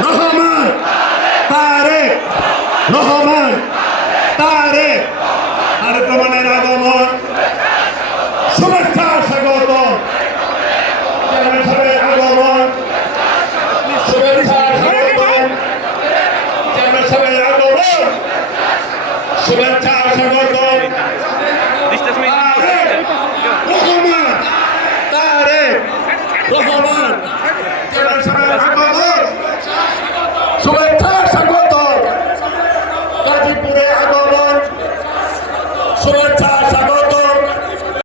রহমান তারেক রহমান তারেক রহমানের আগমন শুভেচ্ছা স্বাগত আগমন শুভেচ্ছা স্বাগত আগমন শুভেচ্ছা স্বাগত রহমান তারেক রহমান আগমন শুভেচ্ছা স্বাগত গাজীপুরে আগমন শুভেচ্ছা স্বাগত